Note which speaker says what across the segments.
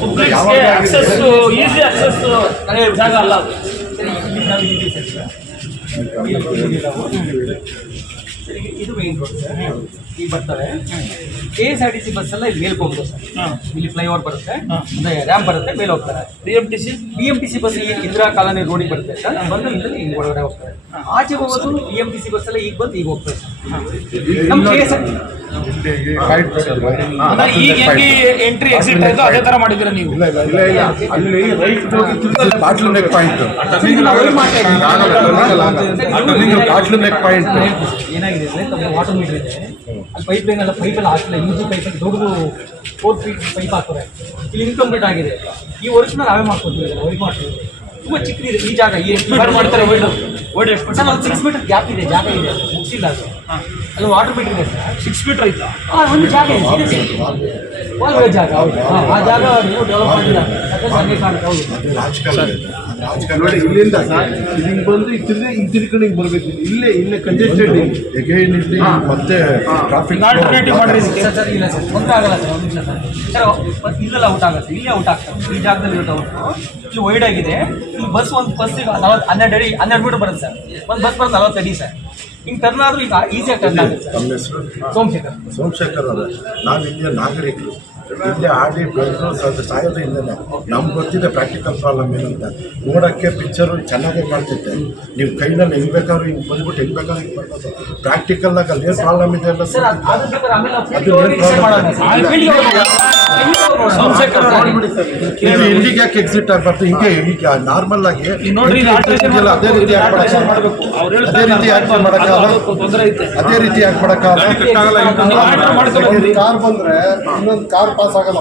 Speaker 1: ಪಬ್ಲಿಕ್ಸ್ಗೆ access easy ನನಗೆ ಜಾಗ ಅಲ್ಲ
Speaker 2: ಇದು ಮೇನ್ ರೋಡ್ ಸರ್. ಈಗ ಬರ್ತಾರೆ. K S R T C bus ಎಲ್ಲ ಇಲ್ಲಿ ಮೇಲ್ಕ್ ಹೋಗ್ಬೋದು ಸರ್ ಇಲ್ಲಿ ಫ್ಲೈಓವರ್ ಬರುತ್ತೆ. ಅಂದ್ರೆ ರ್ಯಾಂಪ್ ಬರುತ್ತೆ ಮೇಲೆ ಹೋಗ್ತಾರೆ.
Speaker 1: B M T C
Speaker 2: B M T C bus ಈಗ ಇಂದಿರಾ ಕಾಲೋನಿ ರೋಡಿಗೆ ಬರುತ್ತೆ ಸರ್. ಬಂದು ಇಲ್ಲಿ ಹಿಂಗೆ ಒಳಗಡೆ ಹೋಗ್ತಾರೆ. ಆಚೆ ಹೋಗೋದು B M T C bus ಎಲ್ಲ ಈಗ ಬಂದು ಈಗ ಹೋಗ್ತಾರೆ ಸರ್. ನಮ್ಮ K S R
Speaker 1: entry exit ಆಯ್ತು ಅದೇ ತರ ನೀವು?
Speaker 3: ಇಲ್ಲ ಇಲ್ಲ ಇಲ್ಲ. ಇಲ್ಲ ಅಲ್ಲಿ ರೈಟ್ ಹೋಗಿ bottle neck point bottle neck point
Speaker 2: ಏನಾಗಿದೆ ಅಂದ್ರೆ ವಾಟರ್ ಮೀಟರ್ ಇದೆ. ಅಲ್ಲಿ ಪೈಪ್ ಲೈನ್ ಎಲ್ಲ ಪೈಪ್ ಎಲ್ಲ ಹಾಕಿಲ್ಲ ಯೂಸ್ ಪೈಪ್ ದೊಡ್ಡದು ಫೋರ್ ಫೀಟ್ ಪೈಪ್ ಹಾಕ್ತಾರೆ. ಇಲ್ಲಿ ಇನ್ಕಂಪ್ಲೀಟ್ ಆಗಿದೆ. ಈ ವರ್ಷ ನಾವೇ ಮಾಡ್ಕೊತೀವಿ ವೈಟ್ ಮಾಡ್ತೀವಿ. ತುಂಬಾ ಚಿಕ್ಕದಿದೆ. ಈ ಜಾಗ ಈ
Speaker 1: ಮಾಡ್ತಾರೆ ವೈಡ್
Speaker 2: ಸಿಕ್ಸ್ ಮೀಟರ್ ಗ್ಯಾಪ್ ಇದೆ ಜಾಗ ಇದೆ. ಮುಗಿಸಿಲ್ಲ ಅದು. ಅಲ್ಲಿ ವಾಟರ್ ಮೀಟರ್ ಇದೆ. ಸರ್
Speaker 1: ಸಿಕ್ಸ್ ಮೀಟರ್ ಐತಾ?
Speaker 2: ಆ, ಒಂದು ಜಾಗ ಇದೆ ಇದೆ ಜಾಗ ಹೌದು. ಹಾ, ಆ ಜಾಗ ನೀವು ಡೆವಲಪ್ ಮಾಡಿಲ್ಲ. ಯಾಕಂದ್ರೆ ಹಂಗೆ ಕಾಣುತ್ತೆ ಹೌದು.
Speaker 3: ರಾಜಕಾರಣ. ರಾಜಕಾರಣ.
Speaker 4: ನೋಡಿ ಇಲ್ಲಿಂದ ಸರ್ ಇಲ್ಲಿಂದ ಬಂದು ಹಿಂಗೆ ಬರ್ಬೇಕು. ಇಲ್ಲಿ. ಇಲ್ಲೇ ಇಲ್ಲೇ. ಕಂಜೆಸ್ಟೆಡ್
Speaker 3: ಎಗೈನ್ ಇಲ್ಲಿ ಮತ್ತೆ ಟ್ರಾಫಿಕ್
Speaker 1: ಆಲ್ಟರ್ನೇಟಿವ್ ಮಾಡ್ರಿ
Speaker 2: ಸರ್ ಸರ್ ಇಲ್ಲ ಸರ್ ತೊಂದರೆ ಆಗಲ್ಲ ಸರ್ ಒಂದು ನಿಮಿಷ ಸರ್. ಸರ್ ಇಲ್ಲೆಲ್ಲ ಔಟ್ ಆಗುತ್ತೆ. ಇಲ್ಲೇ ಔಟ್ ಆಗ್ತದೆ. ಈ ಜಾಗದಲ್ಲಿ ಔಟ್ ಔಟ್ ಇಲ್ಲಿ ವೈಡ್ ಆಗಿದೆ. ಇಲ್ಲಿ ಬಸ್ ಒಂದು ಬಸ್ಸಿಗೆ ನಲವತ್ತು ಹನ್ನೆರಡು ಅಡಿ ಹನ್ನೆರಡು ಮೀಟರ್ ಬರುತ್ತೆ ಸರ್. ಒಂದು ಬಸ್ ಬರೋದು ನಲವತ್ತು ಅಡಿ ಸರ್. ಹಿಂಗೆ ಟರ್ನ್ ಆದರೂ ಈಗ ಈಸಿಯಾಗಿ ಟರ್ನ್ ಆಗುತ್ತೆ
Speaker 3: ಹೆಸರು?
Speaker 2: ಸೋಮಶೇಖರ್.
Speaker 3: ಸೋಮಶೇಖರ್ ನಾನು ನಾವು ಇಲ್ಲಿಯ ನಾಗರಿಕರು. ಇಲ್ಲೇ ಆಡಿ ಬೆಳೆದು ಸ್ವಲ್ಪ ಸಾಯೋದು ಇಲ್ಲೇ ನಮ್ಗೆ ಗೊತ್ತಿದೆ ಪ್ರಾಕ್ಟಿಕಲ್ ಪ್ರಾಬ್ಲಮ್ ಏನಂತ. ನೋಡೋಕ್ಕೆ ಪಿಕ್ಚರು ಚೆನ್ನಾಗೇ ಕಾಣ್ತೈತೆ. ನೀವು ಕೈನಲ್ಲಿ ಹೆಂಗೆ ಬೇಕಾದ್ರೂ ಹಿಂಗೆ ಬಂದ್ಬಿಟ್ಟು ಹೆಂಗೆ ಬೇಕಾದ್ರೂ ಹಿಂಗೆ ಬರ್ಬೋದು ಪ್ರಾಕ್ಟಿಕಲ್ನಾಗ ಅಲ್ಲಿ ಏನು ಪ್ರಾಬ್ಲಮ್ ಇದೆ ಅಲ್ಲ
Speaker 2: ಸರ್ ಅದು
Speaker 3: ಏನು ಪ್ರಾಬ್ಲಮ್ ಇಲ್ಲಿಗೆ ಯಾಕೆ ಎಕ್ಸಿಟ್ ಆಗ್ಬಾರ್ದು? ಹಿಂಗೆ ಈಗ ನಾರ್ಮಲ್ ಆಗಿ ಅದೇ ರೀತಿ ಯಾಕೆ
Speaker 1: ಮಾಡಬೇಕು.
Speaker 3: ಅದೇ ರೀತಿ ಯಾಕೆ ಮಾಡಕ್ಕಾಗಲ್ಲ? ಅದೇ ರೀತಿ ಯಾಕೆ ಮಾಡಕ್ಕಾಗಲ್ಲ.
Speaker 4: ಕಾರ್ ಬಂದ್ರೆ ಇನ್ನೊಂದು ಕಾರ್ ಪಾಸ್ ಆಗಲ್ಲ.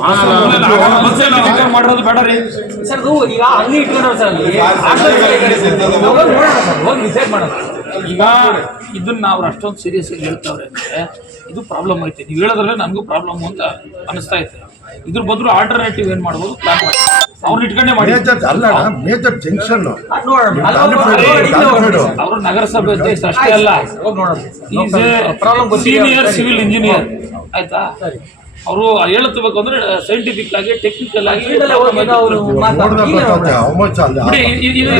Speaker 1: ಮಾಡೋದು ಬೇಡ ರೀ.
Speaker 2: ಸರ್ ಅದು ಈಗ ಅಂಗಡಿ ಇಟ್ಕೊಂಡ್ರೆ ಸರ್ ಅಲ್ಲಿ ಹೋಗಿ ಸರ್ ಹೋಗಿ ಡಿಸೈಡ್ ಮಾಡೋಣ
Speaker 1: ಈಗ ಇದನ್ನ ನಾವು ಅಷ್ಟೊಂದು ಸೀರಿಯಸ್ ಆಗಿ ಹೇಳ್ತಾವ್ರೆ ಅಂದ್ರೆ ಇದು ಪ್ರಾಬ್ಲಮ್ ಐತೆ. ನೀವು ಹೇಳೋದ್ರಲ್ಲೇ ನನಗೂ ಪ್ರಾಬ್ಲಮ್ ಅಂತ ಅನಿಸ್ತಾ ಐತೆ. ಇದ್ರ ಬದಲು ಆಲ್ಟರ್ನೇಟಿವ್ ಏನ್ ಮಾಡ್ಬೋದು? ಪ್ಲಾನ್ ಮಾಡಿ. ಅವ್ರನ್ನ ಇಟ್ಕೊಂಡೇ ಮಾಡಿ.
Speaker 3: ಮೇಜರ್ ಅಲ್ಲ ಮೇಜರ್ ಜಂಕ್ಷನ್.
Speaker 1: ಅವರು ನಗರಸಭೆ ಅಧ್ಯಕ್ಷ ಅಷ್ಟೇ ಅಲ್ಲ. ಸೀನಿಯರ್ ಸಿವಿಲ್ ಇಂಜಿನಿಯರ್ ಆಯ್ತಾ? ಅವರು ಹೇಳಬೇಕು ಅಂದ್ರೆ ಸೈಂಟಿಫಿಕ್ ಆಗಿ ಟೆಕ್ನಿಕಲ್ ಆಗಿ